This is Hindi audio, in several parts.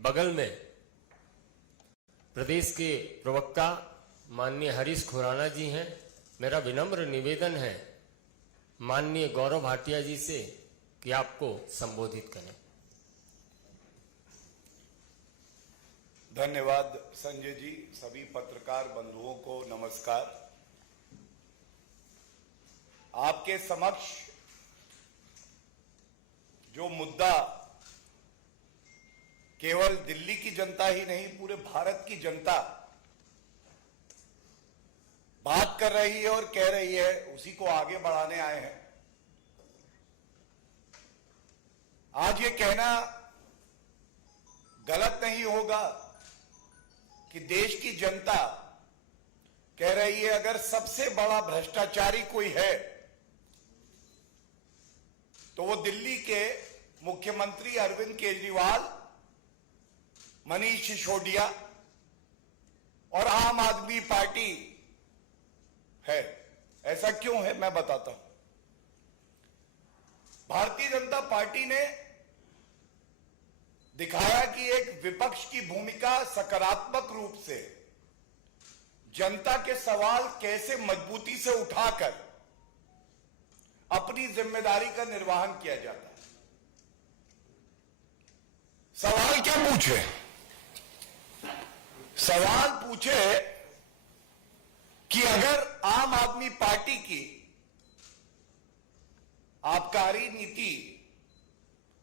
बगल में प्रदेश के प्रवक्ता माननीय हरीश खुराना जी हैं। मेरा विनम्र निवेदन है माननीय गौरव भाटिया जी से कि आपको संबोधित करें। धन्यवाद संजय जी। सभी पत्रकार बंधुओं को नमस्कार। आपके समक्ष जो मुद्दा केवल दिल्ली की जनता ही नहीं, पूरे भारत की जनता बात कर रही है और कह रही है, उसी को आगे बढ़ाने आए हैं। आज ये कहना गलत नहीं होगा कि देश की जनता कह रही है अगर सबसे बड़ा भ्रष्टाचारी कोई है तो वो दिल्ली के मुख्यमंत्री अरविंद केजरीवाल, मनीष सिसोदिया और आम आदमी पार्टी है। ऐसा क्यों है मैं बताता हूं। भारतीय जनता पार्टी ने दिखाया कि एक विपक्ष की भूमिका सकारात्मक रूप से जनता के सवाल कैसे मजबूती से उठाकर अपनी जिम्मेदारी का निर्वहन किया जाता है। सवाल क्या पूछे? सवाल पूछे कि अगर आम आदमी पार्टी की आबकारी नीति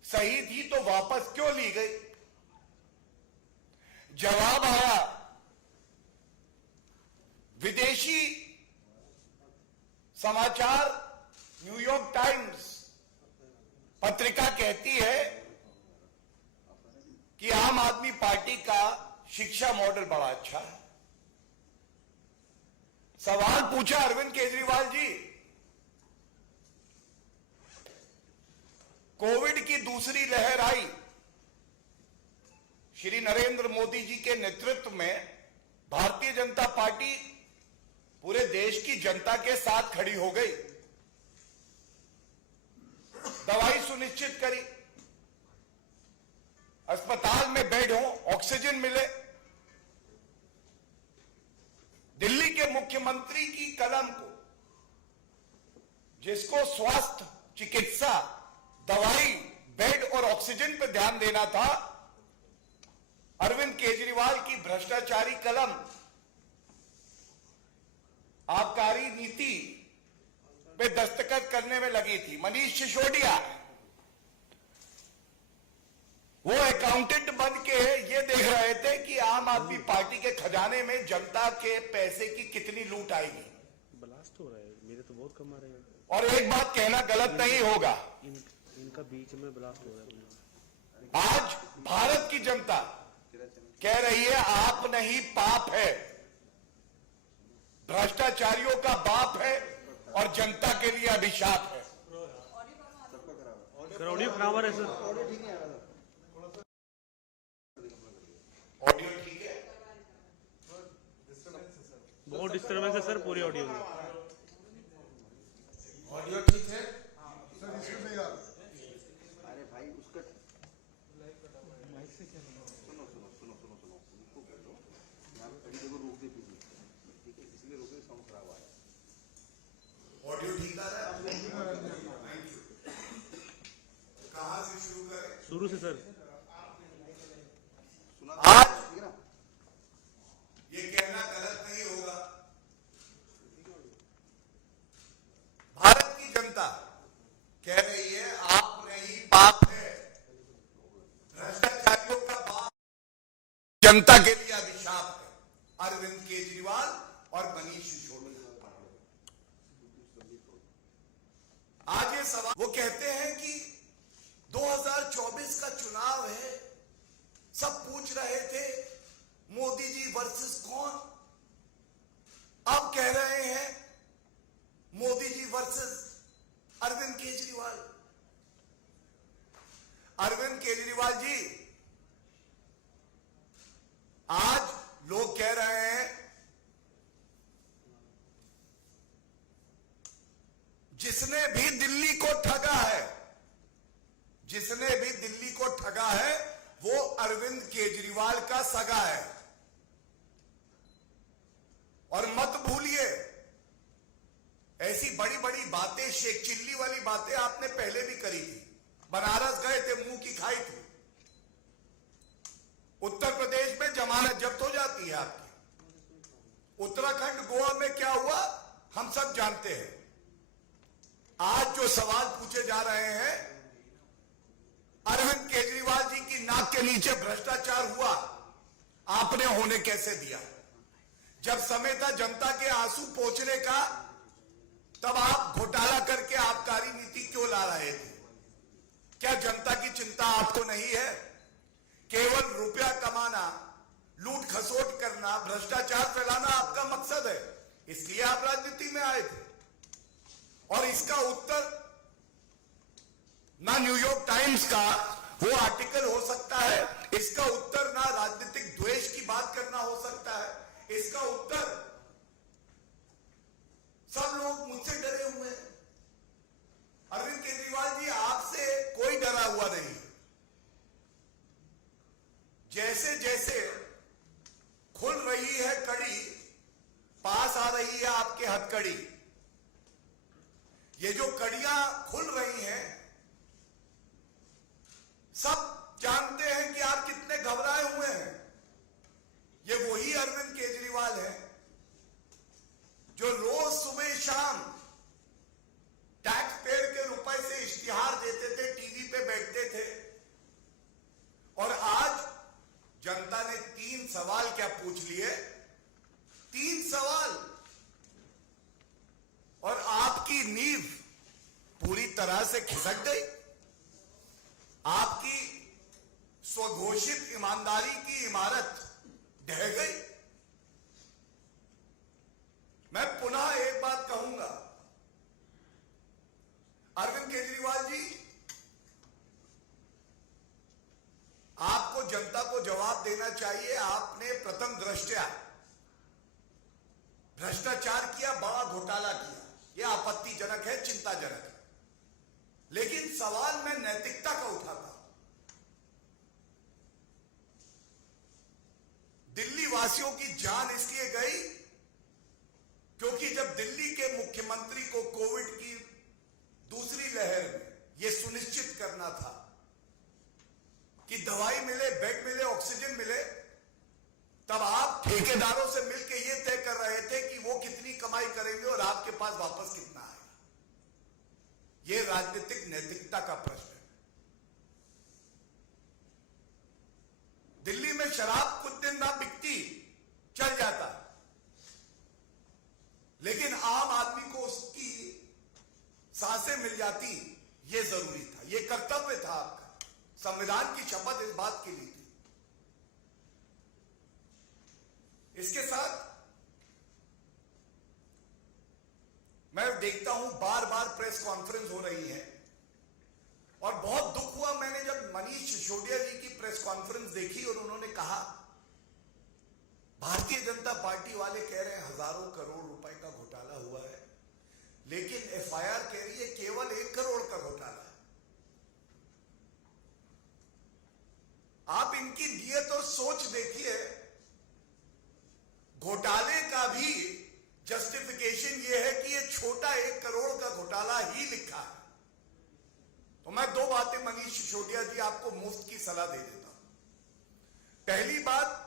सही थी तो वापस क्यों ली गई? जवाब आया, विदेशी समाचार न्यूयॉर्क टाइम्स पत्रिका कहती है कि आम आदमी पार्टी का शिक्षा मॉडल बड़ा अच्छा है। सवाल पूछा अरविंद केजरीवाल जी, कोविड की दूसरी लहर आई, श्री नरेंद्र मोदी जी के नेतृत्व में भारतीय जनता पार्टी पूरे देश की जनता के साथ खड़ी हो गई, दवाई सुनिश्चित करी, अस्पताल में बेड हो, ऑक्सीजन मिले। दिल्ली के मुख्यमंत्री की कलम को, जिसको स्वास्थ्य, चिकित्सा, दवाई, बेड और ऑक्सीजन पर ध्यान देना था, अरविंद केजरीवाल की भ्रष्टाचारी कलम आबकारी नीति पे दस्तखत करने में लगी थी। मनीष सिसोदिया वो अकाउंटेंट बन के ये देख रहे थे कि आम आदमी पार्टी के खजाने में जनता के पैसे की कितनी लूट आएगी। ब्लास्ट हो रहा है, मेरे तो बहुत कम आ रहे हैं। और एक बात कहना गलत नहीं होगा, इनका बीच में ब्लास्ट हो रहा है। आज भारत की जनता कह रही है आप नहीं पाप है, भ्रष्टाचारियों का बाप है और जनता के लिए अभिशाप है। ऑडियो खराब है सर। ऑडियो ठीक है? बहुत डिस्टर्बेंस है सर पूरी ऑडियो में। ऑडियो ठीक है? अरे भाई उसका माइक से क्या सुनो उनको कह दो यहाँ पे कहीं जगह रोक दे पीछे, ठीक है? इसलिए रोके, साउंड खराब आ रहा है। ऑडियो ठीक आ रहा है? कहां से शुरू करें? शुरू से सर। आज ये कहना गलत नहीं होगा, भारत की जनता कह रही है आप नहीं पाप है, भ्रष्टाचारियों का बाप जनता के लिए अभिशाप है। अरविंद केजरीवाल और मनीष सिसोदिया। आज ये सवाल, वो कहते हैं कि 2024 का चुनाव है, सब पूछ रहे थे मोदी जी वर्सेस कौन, अब कह रहे हैं मोदी जी वर्सेस अरविंद केजरीवाल। अरविंद केजरीवाल जी, आज लोग कह रहे हैं जिसने भी दिल्ली को ठगा है, जिसने भी दिल्ली को ठगा है वो अरविंद अरविंद केजरीवाल का सगा है। और मत भूलिए, ऐसी बड़ी बड़ी बातें, शेख चिल्ली वाली बातें आपने पहले भी करी थी। बनारस गए थे, मुंह की खाई थी। उत्तर प्रदेश में जमानत जब्त हो जाती है आपकी। उत्तराखंड, गोवा में क्या हुआ हम सब जानते हैं। आज जो सवाल पूछे जा रहे हैं, अरविंद केजरीवाल जी की नाक के नीचे भ्रष्टाचार हुआ, आपने होने कैसे दिया? जब समय था जनता के आंसू पोंछने का, तब आप घोटाला करके आबकारी नीति क्यों ला रहे थे? क्या जनता की चिंता आपको नहीं है? केवल रुपया कमाना, लूट खसोट करना, भ्रष्टाचार फैलाना आपका मकसद है, इसलिए आप राजनीति में आए थे। और इसका उत्तर ना न्यूयॉर्क टाइम्स का वो आर्टिकल हो सकता है, इसका उत्तर ना राजनीतिक द्वेष की बात करना हो सकता है, इसका उत्तर सब लोग मुझसे डरे हुए हैं। अरविंद केजरीवाल जी, आपसे कोई डरा हुआ नहीं। जैसे जैसे खुल रही है कड़ी, पास आ रही है आपके हथकड़ी। ये जो कड़ियां खुल रही हैं, सब जानते हैं कि आप कितने घबराए हुए हैं। ये वही अरविंद केजरीवाल है जो रोज सुबह शाम टैक्स पेयर के रुपए से इश्तिहार देते थे, टीवी पे बैठते थे। और आज जनता ने 3 सवाल क्या पूछ लिए? 3 सवाल, और आपकी नींव पूरी तरह से खिसक गई। आपकी स्वघोषित ईमानदारी की इमारत ढह गई। मैं पुनः एक बात कहूंगा, अरविंद केजरीवाल जी, आपको जनता को जवाब देना चाहिए। आपने प्रथम दृष्टया भ्रष्टाचार किया, बड़ा घोटाला किया, यह आपत्तिजनक है, चिंताजनक है। लेकिन सवाल मैं नैतिकता का उठाता हूं। दिल्ली वासियों की जान इसलिए गई क्योंकि जब दिल्ली के मुख्यमंत्री को कोविड की दूसरी लहर में यह सुनिश्चित करना था कि दवाई मिले, बेड मिले, ऑक्सीजन मिले, तब आप ठेकेदारों से मिलकर यह तय कर रहे थे कि वो कितनी कमाई करेंगे और आपके पास वापस कितना आएगा। यह राजनीतिक नैतिकता का प्रश्न है। दिल्ली में शराब कुछ दिन ना बिकती, चल जाता, लेकिन आम आदमी को उसकी सांसें मिल जाती, यह जरूरी था, यह कर्तव्य था आपका। संविधान की शपथ इस बात की ली थी। इसके साथ मैं देखता हूं बार बार प्रेस कॉन्फ्रेंस हो रही है, और बहुत दुख हुआ मैंने जब मनीष सिसोदिया जी की प्रेस कॉन्फ्रेंस देखी और उन्होंने कहा, भारतीय जनता पार्टी वाले कह रहे हैं हजारों करोड़ रुपए का घोटाला हुआ है, लेकिन एफआईआर कह रही है केवल 1 करोड़ का घोटाला है। आप इनकी नीयत और सोच देखिए। घोटाले का भी जस्टिफिकेशन यह है कि यह छोटा 1 करोड़ का घोटाला ही लिखा है। तो मैं 2 बातें मनीष सिसोदिया जी आपको मुफ्त की सलाह दे देता हूं। पहली बात,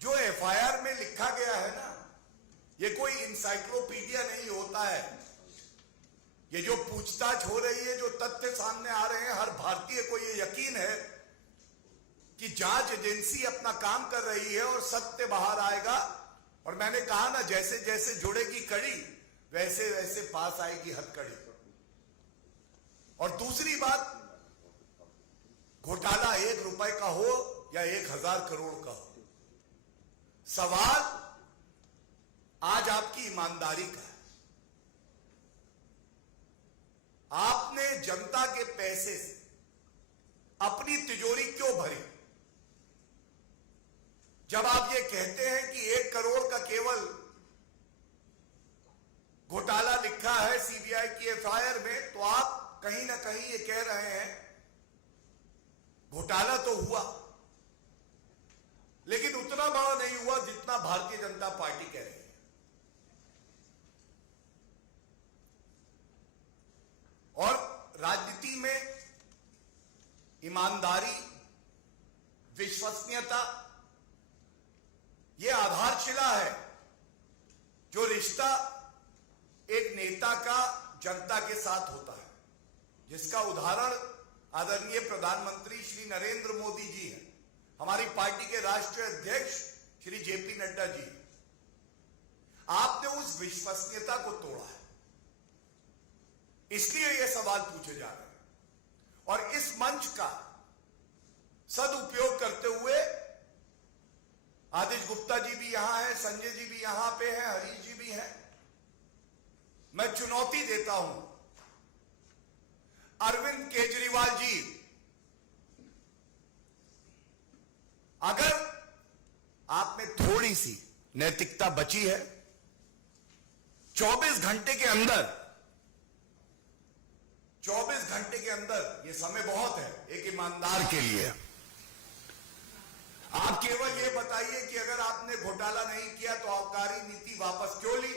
जो एफआईआर में लिखा गया है ना, यह कोई इंसाइक्लोपीडिया नहीं होता है। ये जो पूछताछ हो रही है, जो तथ्य सामने आ रहे हैं, हर भारतीय को यह यकीन है कि जांच एजेंसी अपना काम कर रही है और सत्य बाहर आएगा। और मैंने कहा ना, जैसे जैसे जुड़ेगी कड़ी, वैसे वैसे पास आएगी हथकड़ी। और दूसरी बात, घोटाला 1 रुपए का हो या 1000 करोड़ का हो, सवाल आज आपकी ईमानदारी का है। आपने जनता के पैसे से अपनी तिजोरी क्यों भरी? जब आप ये कहते हैं कि 1 करोड़ का केवल घोटाला लिखा है सीबीआई की एफआईआर में, तो आप कहीं ना कहीं ये कह रहे हैं घोटाला तो हुआ, उतना बड़ा नहीं हुआ जितना भारतीय जनता पार्टी कह रही है। और राजनीति में ईमानदारी, विश्वसनीयता, यह आधारशिला है जो रिश्ता एक नेता का जनता के साथ होता है, जिसका उदाहरण आदरणीय प्रधानमंत्री श्री नरेंद्र मोदी जी हैं, हमारी पार्टी के राष्ट्रीय अध्यक्ष श्री जेपी नड्डा जी। आपने उस विश्वसनीयता को तोड़ा है, इसलिए यह सवाल पूछे जा रहे हैं। और इस मंच का सदुपयोग करते हुए आदित्य गुप्ता जी भी यहां हैं, संजय जी भी यहां पे हैं, हरीश जी भी हैं, मैं चुनौती देता हूं अरविंद केजरीवाल जी, अगर आप में थोड़ी सी नैतिकता बची है, 24 घंटे के अंदर, 24 घंटे के अंदर, यह समय बहुत है एक ईमानदार के लिए, आप केवल यह बताइए कि अगर आपने घोटाला नहीं किया तो आबकारी नीति वापस क्यों ली?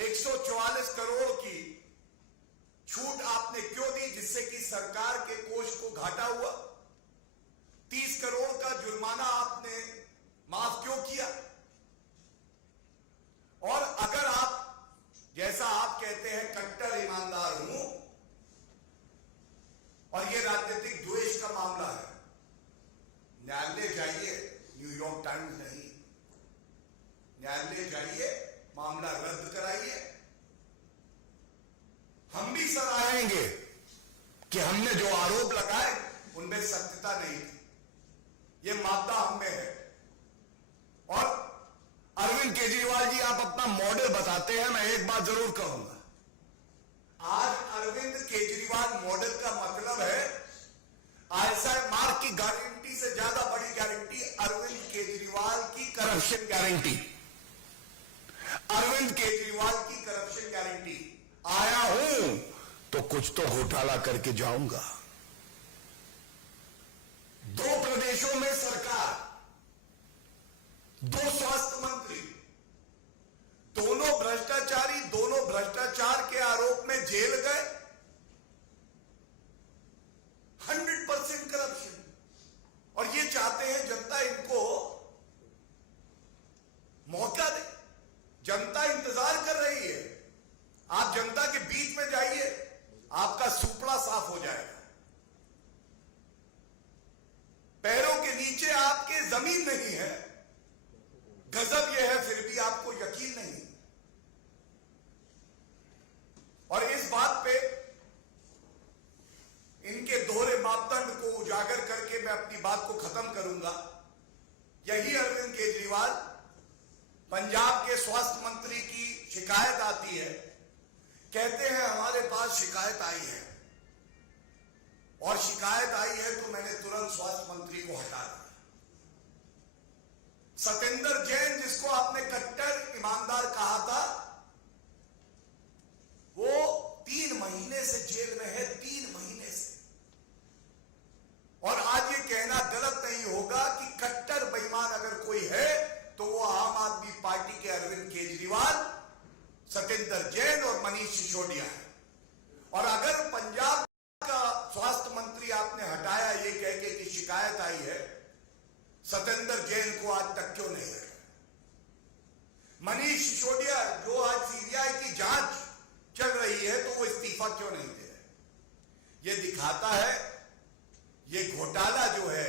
144 करोड़ की छूट आपने क्यों दी, जिससे कि सरकार के कोष को घाटा हुआ? 30 करोड़ का जुर्माना आपने माफ क्यों किया? और अगर आप, जैसा आप कहते हैं, कट्टर ईमानदार हूं और यह राजनीतिक द्वेष का मामला है, न्यायालय जाइए, न्यूयॉर्क टाइम्स नहीं, न्यायालय जाइए, मामला रद्द कराइए। हम भी सराहेंगे कि हमने जो आरोप लगाए उनमें सत्यता नहीं थी, यह मामला हम में है। और अरविंद केजरीवाल जी, आप अपना मॉडल बताते हैं, मैं एक बात जरूर कहूंगा, आज अरविंद केजरीवाल मॉडल का मतलब है आईएसआई मार्क की गारंटी से ज्यादा बड़ी गारंटी अरविंद केजरीवाल की करप्शन गारंटी। अरविंद केजरीवाल की करप्शन गारंटी, आया हूं तो कुछ तो घोटाला करके जाऊंगा। 2 प्रदेशों में सरकार, 2 स्वास्थ्य मंत्री, दोनों भ्रष्टाचारी, दोनों भ्रष्टाचार के आरोप में जेल गए। 100% करप्शन। और ये चाहते हैं जनता इनको मौका दे, जनता इंतजार कर रही है। आप जनता के बीच में जाइए, आपका सुपड़ा साफ हो जाएगा, पैरों के नीचे आपके जमीन नहीं है। गजब यह है, फिर भी आपको यकीन नहीं। और इस बात पे, इनके दोहरे मापदंड को उजागर करके मैं अपनी बात को खत्म करूंगा। यही अरविंद केजरीवाल, पंजाब के स्वास्थ्य मंत्री की शिकायत आती है, कहते हैं हमारे पास शिकायत आई है, और शिकायत आई है तो मैंने तुरंत स्वास्थ्य मंत्री को हटा दिया। सतेंद्र जैन, जिसको आपने कट्टर ईमानदार कहा था, वो 3 महीने से जेल में है, 3 महीने से। और आज ये कहना गलत नहीं होगा कि कट्टर बेईमान अगर कोई है तो वो आम आदमी पार्टी के अरविंद केजरीवाल, सतेंद्र जैन और मनीष सिसोदिया है। और अगर पंजाब का स्वास्थ्य मंत्री आपने हटाया ये कह के कि शिकायत आई है, सतेंद्र जैन को आज तक क्यों नहीं हटाया? मनीष सिसोदिया, जो आज सीबीआई की जांच चल रही है, तो वो इस्तीफा क्यों नहीं दे रहे? ये दिखाता है ये घोटाला जो है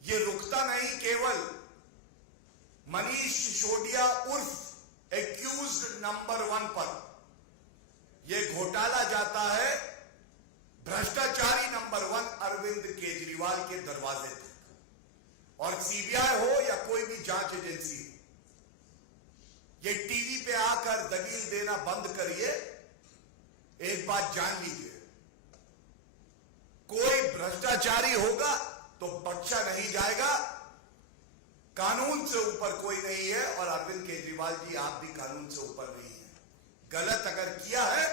ये रुकता नहीं केवल मनीष सिसोदिया उर्फ एक्यूज्ड नंबर 1 पर, यह घोटाला जाता है भ्रष्टाचारी नंबर 1 अरविंद केजरीवाल के दरवाजे तक। और सीबीआई हो या कोई भी जांच एजेंसी, ये टीवी पे आकर दलील देना बंद करिए। एक बात जान लीजिए, कोई भ्रष्टाचारी होगा तो बख्शा नहीं जाएगा। कानून से ऊपर कोई नहीं है, और अरविंद केजरीवाल जी, आप भी कानून से ऊपर नहीं है। गलत अगर किया है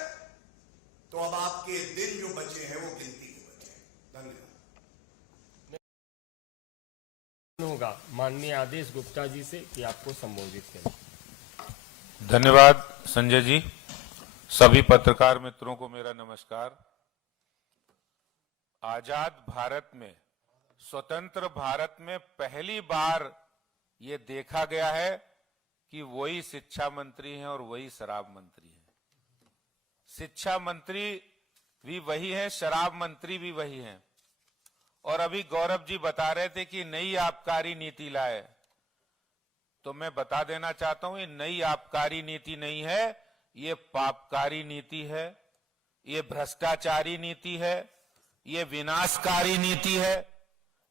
तो अब आपके दिन जो बचे हैं वो गिनती के बचे हैं। धन्यवाद। होगा माननीय आदेश गुप्ता जी से कि आपको संबोधित करें। धन्यवाद संजय जी। सभी पत्रकार मित्रों को मेरा नमस्कार। आजाद भारत में, स्वतंत्र भारत में पहली बार ये देखा गया है कि वही शिक्षा मंत्री हैं और वही शराब मंत्री हैं। शिक्षा मंत्री भी वही है, शराब मंत्री भी वही हैं। और अभी गौरव जी बता रहे थे कि नई आबकारी नीति लाए, तो मैं बता देना चाहता हूं ये नई आबकारी नीति नहीं है, ये पापकारी नीति है, ये भ्रष्टाचारी नीति है, ये विनाशकारी नीति है,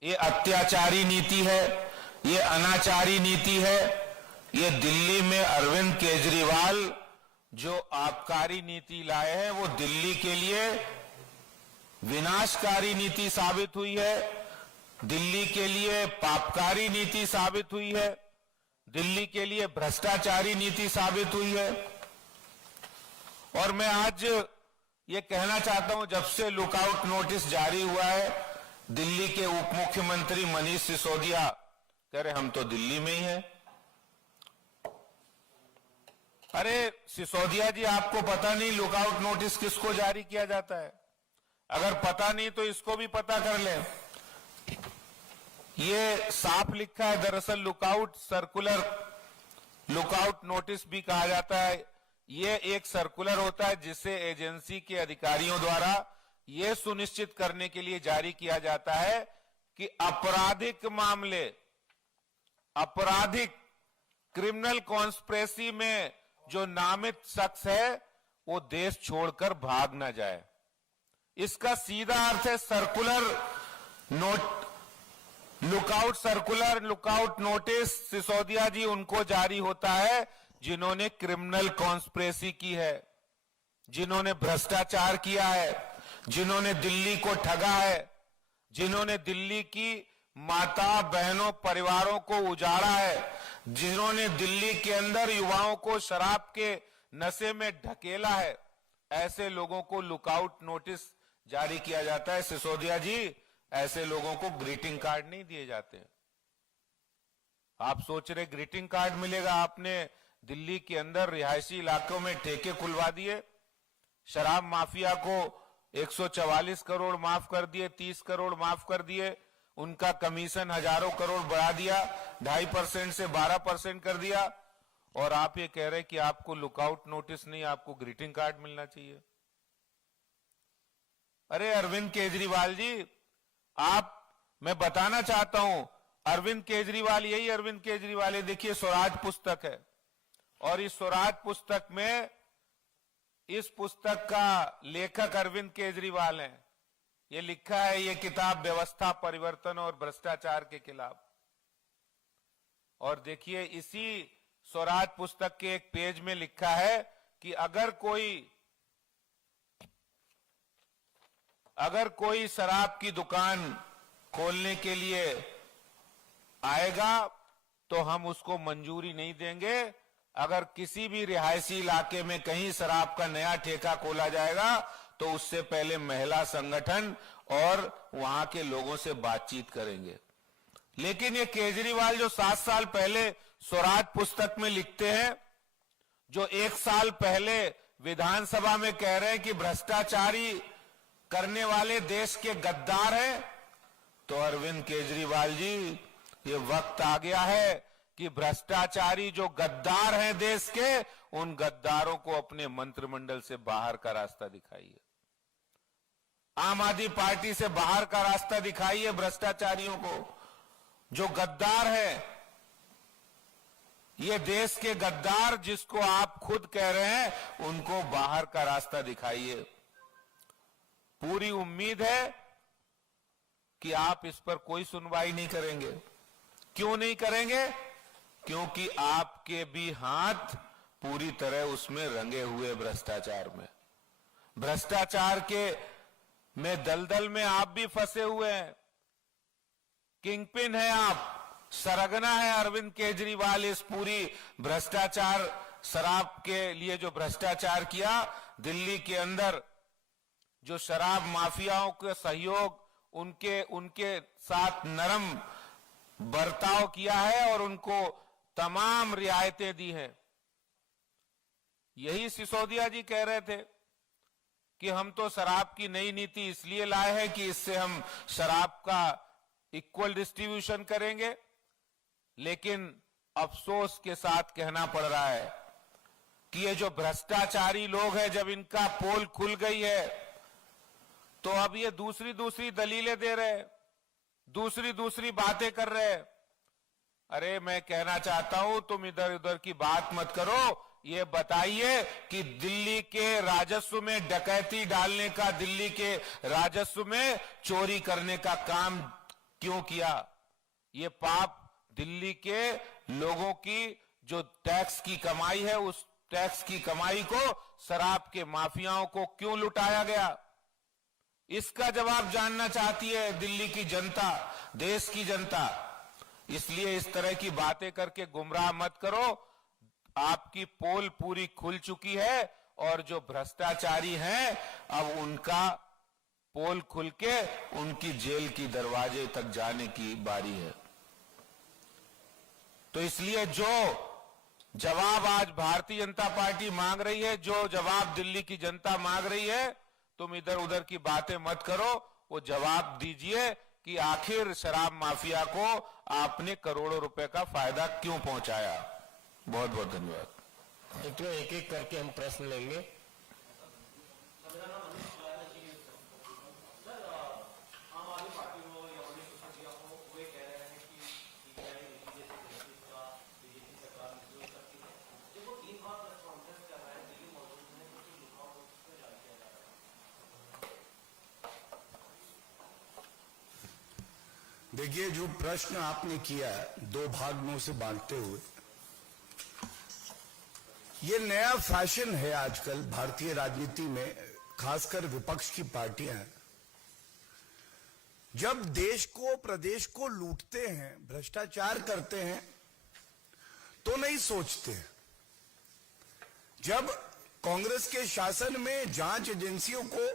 ये अत्याचारी नीति है, ये अनाचारी नीति है। ये दिल्ली में अरविंद केजरीवाल जो आबकारी नीति लाए हैं वो दिल्ली के लिए विनाशकारी नीति साबित हुई है, दिल्ली के लिए पापकारी नीति साबित हुई है, दिल्ली के लिए भ्रष्टाचारी नीति साबित हुई है। और मैं आज ये कहना चाहता हूं, जब से लुकआउट नोटिस जारी हुआ है, दिल्ली के उप मुख्यमंत्री मनीष सिसोदिया कह रहे हम तो दिल्ली में ही हैं। अरे सिसोदिया जी, आपको पता नहीं लुकआउट नोटिस किसको जारी किया जाता है? अगर पता नहीं तो इसको भी पता कर लें। ये साफ लिखा है, दरअसल लुकआउट सर्कुलर, लुकआउट नोटिस भी कहा जाता है। ये एक सर्कुलर होता है जिसे एजेंसी के अधिकारियों द्वारा ये सुनिश्चित करने के लिए जारी किया जाता है कि आपराधिक मामले, आपराधिक क्रिमिनल कॉन्स्पिरेसी में जो नामित शख्स है वो देश छोड़कर भाग ना जाए। इसका सीधा अर्थ है circular note, lookout circular, lookout notice Sisodia ji उनको जारी होता है जिन्होंने क्रिमिनल कॉन्स्पिरेसी की है, जिन्होंने भ्रष्टाचार किया है, जिन्होंने दिल्ली को ठगा है, जिन्होंने दिल्ली की माता बहनों परिवारों को उजाड़ा है, जिन्होंने दिल्ली के अंदर युवाओं को शराब के नशे में ढकेला है। ऐसे लोगों को लुकआउट नोटिस जारी किया जाता है। सिसोदिया जी, ऐसे लोगों को ग्रीटिंग कार्ड नहीं दिए जाते। आप सोच रहे ग्रीटिंग कार्ड मिलेगा? आपने दिल्ली के अंदर रिहायशी इलाकों में ठेके खुलवा दिए, शराब माफिया को 144 करोड़ माफ कर दिए, 30 करोड़ माफ कर दिए, उनका कमीशन हजारों करोड़ बढ़ा दिया, 2.5% से 12% कर दिया, और आप ये कह रहे कि आपको लुकआउट नोटिस नहीं, आपको ग्रीटिंग कार्ड मिलना चाहिए। अरे अरविंद केजरीवाल जी, मैं बताना चाहता हूं, अरविंद केजरीवाल, यही अरविंद केजरीवाल है। देखिए स्वराज पुस्तक है, और इस स्वराज पुस्तक में, इस पुस्तक का लेखक अरविंद केजरीवाल है। ये लिखा है, ये किताब व्यवस्था परिवर्तन और भ्रष्टाचार के खिलाफ। और देखिए इसी स्वराज पुस्तक के एक पेज में लिखा है कि अगर कोई शराब की दुकान खोलने के लिए आएगा तो हम उसको मंजूरी नहीं देंगे। अगर किसी भी रिहायशी इलाके में कहीं शराब का नया ठेका खोला जाएगा तो उससे पहले महिला संगठन और वहां के लोगों से बातचीत करेंगे। लेकिन ये केजरीवाल जो 7 साल पहले स्वराज पुस्तक में लिखते हैं, जो 1 साल पहले विधानसभा में कह रहे हैं कि भ्रष्टाचारी करने वाले देश के गद्दार हैं, तो अरविंद केजरीवाल जी, ये वक्त आ गया है कि भ्रष्टाचारी जो गद्दार हैं देश के, उन गद्दारों को अपने मंत्रिमंडल से बाहर का रास्ता दिखाइए। आम आदमी पार्टी से बाहर का रास्ता दिखाइए भ्रष्टाचारियों को। जो गद्दार है, ये देश के गद्दार जिसको आप खुद कह रहे हैं, उनको बाहर का रास्ता दिखाइए। पूरी उम्मीद है कि आप इस पर कोई सुनवाई नहीं करेंगे। क्यों नहीं करेंगे? क्योंकि आपके भी हाथ पूरी तरह उसमें रंगे हुए भ्रष्टाचार में, भ्रष्टाचार के में दलदल में आप भी फंसे हुए हैं। किंगपिन है आप, सरगना है अरविंद केजरीवाल इस पूरी भ्रष्टाचार, शराब के लिए जो भ्रष्टाचार किया दिल्ली के अंदर, जो शराब माफियाओं के सहयोग, उनके साथ नरम बर्ताव किया है और उनको तमाम रियायतें दी हैं। यही सिसोदिया जी कह रहे थे कि हम तो शराब की नई नीति इसलिए लाए हैं कि इससे हम शराब का इक्वल डिस्ट्रीब्यूशन करेंगे, लेकिन अफसोस के साथ कहना पड़ रहा है कि ये जो भ्रष्टाचारी लोग हैं, जब इनका पोल खुल गई है तो अब ये दूसरी दूसरी दलीलें दे रहे हैं, दूसरी दूसरी बातें कर रहे हैं। अरे मैं कहना चाहता हूं, तुम इधर उधर की बात मत करो, ये बताइए कि दिल्ली के राजस्व में डकैती डालने का, दिल्ली के राजस्व में चोरी करने का काम क्यों किया? ये पाप दिल्ली के लोगों की जो टैक्स की कमाई है, उस टैक्स की कमाई को शराब के माफियाओं को क्यों लुटाया गया? इसका जवाब जानना चाहती है दिल्ली की जनता, देश की जनता। इसलिए इस तरह की बातें करके गुमराह मत करो। आपकी पोल पूरी खुल चुकी है और जो भ्रष्टाचारी हैं, अब उनका पोल खुल के उनकी जेल की दरवाजे तक जाने की बारी है। तो इसलिए जो जवाब आज भारतीय जनता पार्टी मांग रही है, जो जवाब दिल्ली की जनता मांग रही है, तुम इधर उधर की बातें मत करो, वो जवाब दीजिए कि आखिर शराब माफिया को आपने करोड़ों रुपए का फायदा क्यों पहुंचाया। बहुत बहुत धन्यवाद। मित्रों, एक एक करके हम प्रश्न लेंगे। देखिए, जो प्रश्न आपने किया दो भाग में उसे बांटते हुए, ये नया फैशन है आजकल भारतीय राजनीति में, खासकर विपक्ष की पार्टियां जब देश को, प्रदेश को लूटते हैं, भ्रष्टाचार करते हैं, तो नहीं सोचते। जब कांग्रेस के शासन में जांच एजेंसियों को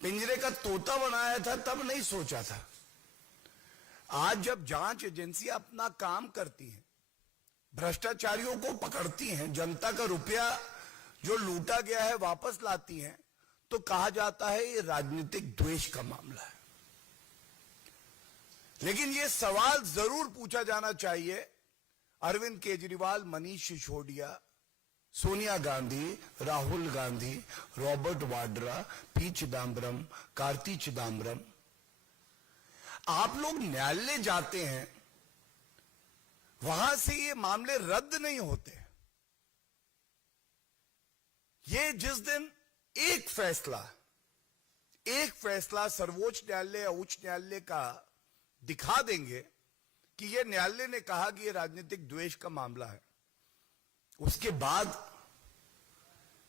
पिंजरे का तोता बनाया था, तब नहीं सोचा था। आज जब जांच एजेंसियां अपना काम करती हैं, भ्रष्टाचारियों को पकड़ती हैं, जनता का रुपया जो लूटा गया है वापस लाती हैं, तो कहा जाता है ये राजनीतिक द्वेष का मामला है। लेकिन ये सवाल जरूर पूछा जाना चाहिए अरविंद केजरीवाल, मनीष सिसोदिया, सोनिया गांधी, राहुल गांधी, रॉबर्ट वाड्रा, पी चिदम्बरम, कार्ति चिदम्बरम, आप लोग न्यायालय जाते हैं, वहां से ये मामले रद्द नहीं होते। ये जिस दिन एक फैसला सर्वोच्च न्यायालय या उच्च न्यायालय का दिखा देंगे कि ये न्यायालय ने कहा कि ये राजनीतिक द्वेष का मामला है, उसके बाद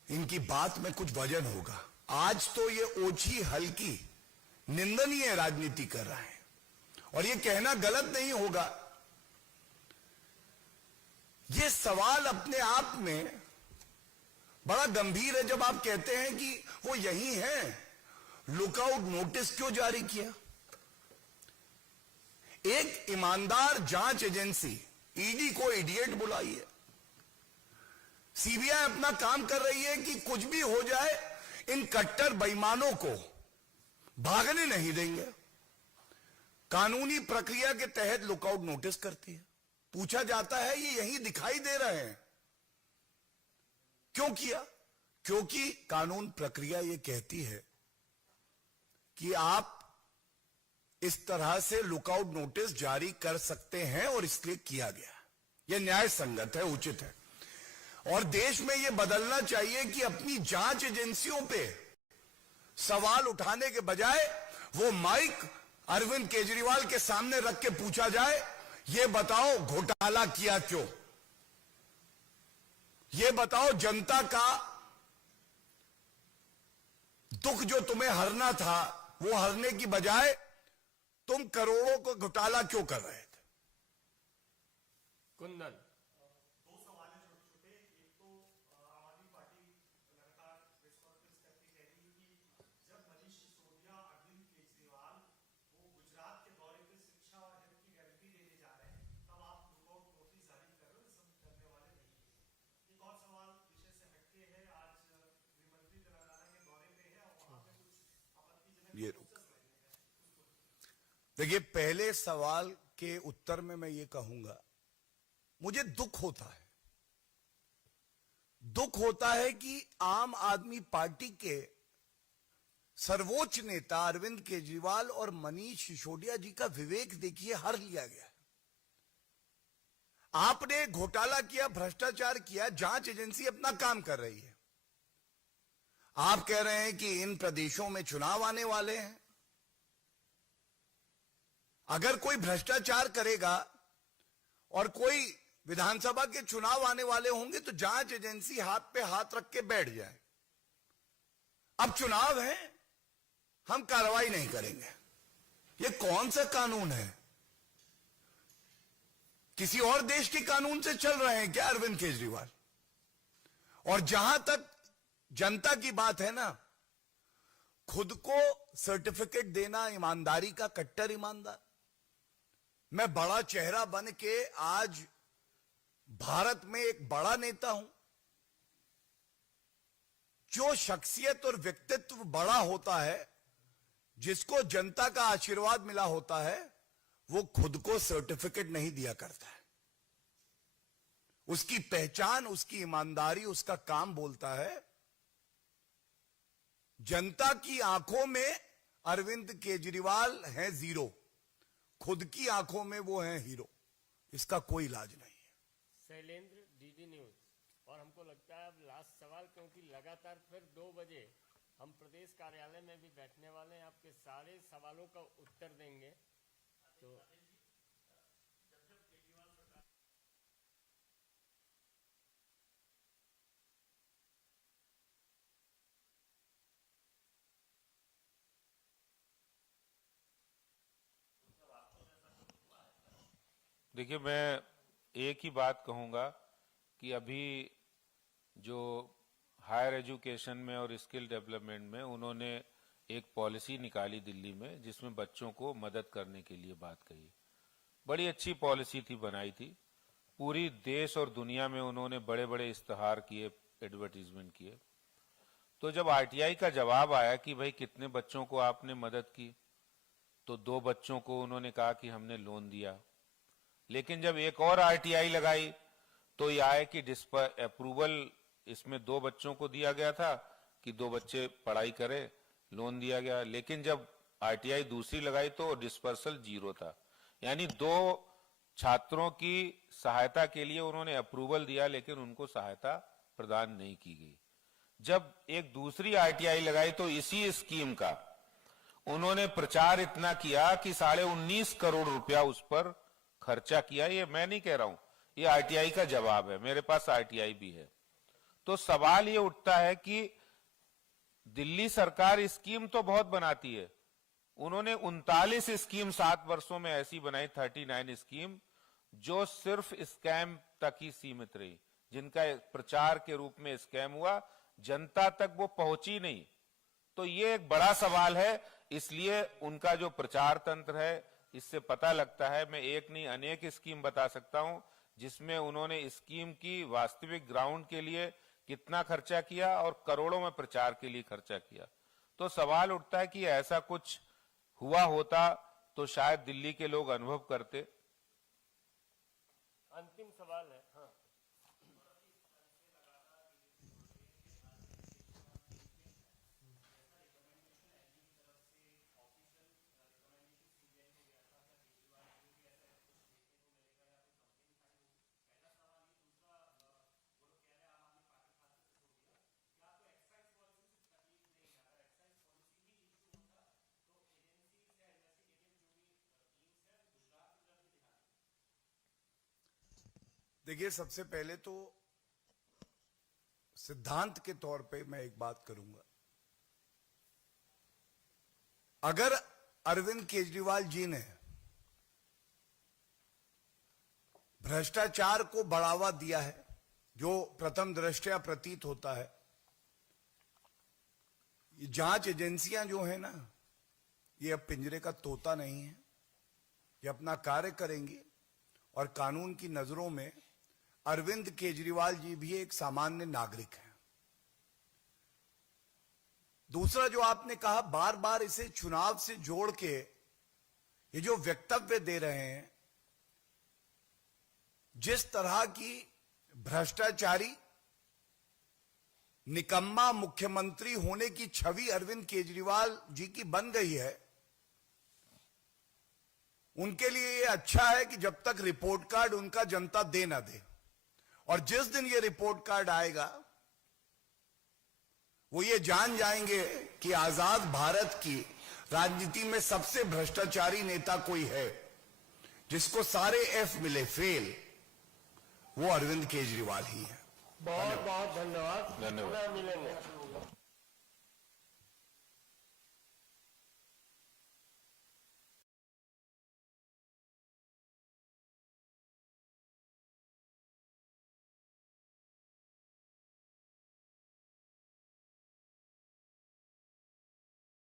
इनकी बात में कुछ वजन होगा। आज तो ये ओछी हल्की निंदनीय राजनीति कर रहे हैं, और ये कहना गलत नहीं होगा। ये सवाल अपने आप में बड़ा गंभीर है जब आप कहते हैं कि वो यही हैं, लुकआउट नोटिस क्यों जारी किया? एक ईमानदार जांच एजेंसी ईडी को इडियट बुलाइए। सीबीआई अपना काम कर रही है कि कुछ भी हो जाए, इन कट्टर बेईमानों को भागने नहीं देंगे। कानूनी प्रक्रिया के तहत लुकआउट नोटिस करती है। पूछा जाता है ये यही दिखाई दे रहे हैं, क्यों किया? क्योंकि कानून प्रक्रिया ये कहती है कि आप इस तरह से लुकआउट नोटिस जारी कर सकते हैं, और इसलिए किया गया। यह न्याय संगत है, उचित है। और देश में यह बदलना चाहिए कि अपनी जांच एजेंसियों पे सवाल उठाने के बजाय वो माइक अरविंद केजरीवाल के सामने रख के पूछा जाए, ये बताओ घोटाला किया क्यों? ये बताओ जनता का दुख जो तुम्हें हरना था, वो हरने की बजाय तुम करोड़ों को घोटाला क्यों कर रहे थे? कुंदन, दो सवाल है छोटे छोटे। एक तो आम आदमी पार्टी लगातार प्रेस कॉन्फ्रेंस करके कह रही है कि जब मनीष सिसोदिया, अरविंद केजरीवाल वो गुजरात के दौरे पे शिक्षा और हेल्थ की गारंटी दे रहे देखिए, पहले सवाल के उत्तर में मैं ये कहूंगा, मुझे दुख होता है कि आम आदमी पार्टी के सर्वोच्च नेता अरविंद केजरीवाल और मनीष सिसोदिया जी का विवेक देखिए हर लिया गया। आपने घोटाला किया, भ्रष्टाचार किया, जांच एजेंसी अपना काम कर रही है। आप कह रहे हैं कि इन प्रदेशों में चुनाव आने वाले हैं। अगर कोई भ्रष्टाचार करेगा और कोई विधानसभा के चुनाव आने वाले होंगे तो जांच एजेंसी हाथ पे हाथ रख के बैठ जाए। अब चुनाव है, हम कार्रवाई नहीं करेंगे। ये कौन सा कानून है? किसी और देश के कानून से चल रहे हैं क्या अरविंद केजरीवाल? और जहां तक जनता की बात है ना, खुद को सर्टिफिकेट देना ईमानदारी का, कट्टर ईमानदार। मैं बड़ा चेहरा बन के आज भारत में एक बड़ा नेता हूं। जो शख्सियत और व्यक्तित्व बड़ा होता है, जिसको जनता का आशीर्वाद मिला होता है, वो खुद को सर्टिफिकेट नहीं दिया करता है। उसकी पहचान, उसकी ईमानदारी, उसका काम बोलता है। जनता की आंखों में अरविंद केजरीवाल हैं जीरो, खुद की आंखों में वो हैं हीरो। इसका कोई इलाज नहीं है। Shailendra, DD news. और हमको लगता है अब लास्ट सवाल, क्योंकि लगातार फिर 2 बजे हम प्रदेश कार्यालय में भी बैठने वाले हैं, आपके सारे सवालों का उत्तर देंगे। तो देखिए, मैं एक ही बात कहूंगा कि अभी जो हायर एजुकेशन में और स्किल डेवलपमेंट में उन्होंने एक पॉलिसी निकाली दिल्ली में, जिसमें बच्चों को मदद करने के लिए बात कही। बड़ी अच्छी पॉलिसी थी, बनाई थी। पूरी देश और दुनिया में उन्होंने बड़े बड़े इश्तहार किए, एडवर्टीजमेंट किए। तो जब आरटीआई का जवाब आया कि भाई कितने बच्चों को आपने मदद की, तो 2 बच्चों को उन्होंने कहा कि हमने लोन दिया। लेकिन जब एक और आरटीआई लगाई तो ये आया कि अप्रूवल इसमें 2 बच्चों को दिया गया था कि 2 बच्चे पढ़ाई करें, लोन दिया गया। लेकिन जब आरटीआई दूसरी लगाई तो डिस्पर्सल 0 था। यानी 2 छात्रों की सहायता के लिए उन्होंने अप्रूवल दिया, लेकिन उनको सहायता प्रदान नहीं की गई। जब एक दूसरी आरटीआई लगाई तो इसी स्कीम का उन्होंने प्रचार इतना किया कि 19.5 करोड़ रुपया उस पर खर्चा किया। ये मैं नहीं कह रहा हूं, ये आरटीआई का जवाब है, मेरे पास आरटीआई भी है। तो सवाल ये उठता है कि दिल्ली सरकार स्कीम तो बहुत बनाती है। उन्होंने 39 स्कीम 7 वर्षों में ऐसी बनाई, 39 स्कीम, जो सिर्फ स्कैम तक ही सीमित रही, जिनका प्रचार के रूप में स्कैम हुआ, जनता तक वो पहुंची नहीं। तो ये एक बड़ा सवाल है। इसलिए उनका जो प्रचार तंत्र है, इससे पता लगता है, मैं एक नहीं अनेक स्कीम बता सकता हूं जिसमें उन्होंने स्कीम की वास्तविक ग्राउंड के लिए कितना खर्चा किया और करोड़ों में प्रचार के लिए खर्चा किया। तो सवाल उठता है कि ऐसा कुछ हुआ होता तो शायद दिल्ली के लोग अनुभव करते। अंतिम सवाल है। हाँ, देखिए, सबसे पहले तो सिद्धांत के तौर पे मैं एक बात करूंगा। अगर अरविंद केजरीवाल जी ने भ्रष्टाचार को बढ़ावा दिया है, जो प्रथम दृष्टया प्रतीत होता है, ये जांच एजेंसियां जो है ना, ये अब पिंजरे का तोता नहीं है। ये अपना कार्य करेंगी और कानून की नजरों में अरविंद केजरीवाल जी भी एक सामान्य नागरिक हैं। दूसरा जो आपने कहा, बार बार इसे चुनाव से जोड़ के ये जो वक्तव्य दे रहे हैं, जिस तरह की भ्रष्टाचारी निकम्मा मुख्यमंत्री होने की छवि अरविंद केजरीवाल जी की बन गई है, उनके लिए ये अच्छा है कि जब तक रिपोर्ट कार्ड उनका जनता दे ना दे, और जिस दिन ये रिपोर्ट कार्ड आएगा वो ये जान जाएंगे कि आजाद भारत की राजनीति में सबसे भ्रष्टाचारी नेता कोई है जिसको सारे एफ मिले फेल, वो अरविंद केजरीवाल ही है। बहुत बहुत धन्यवाद। धन्यवाद। पुनः मिलेंगे।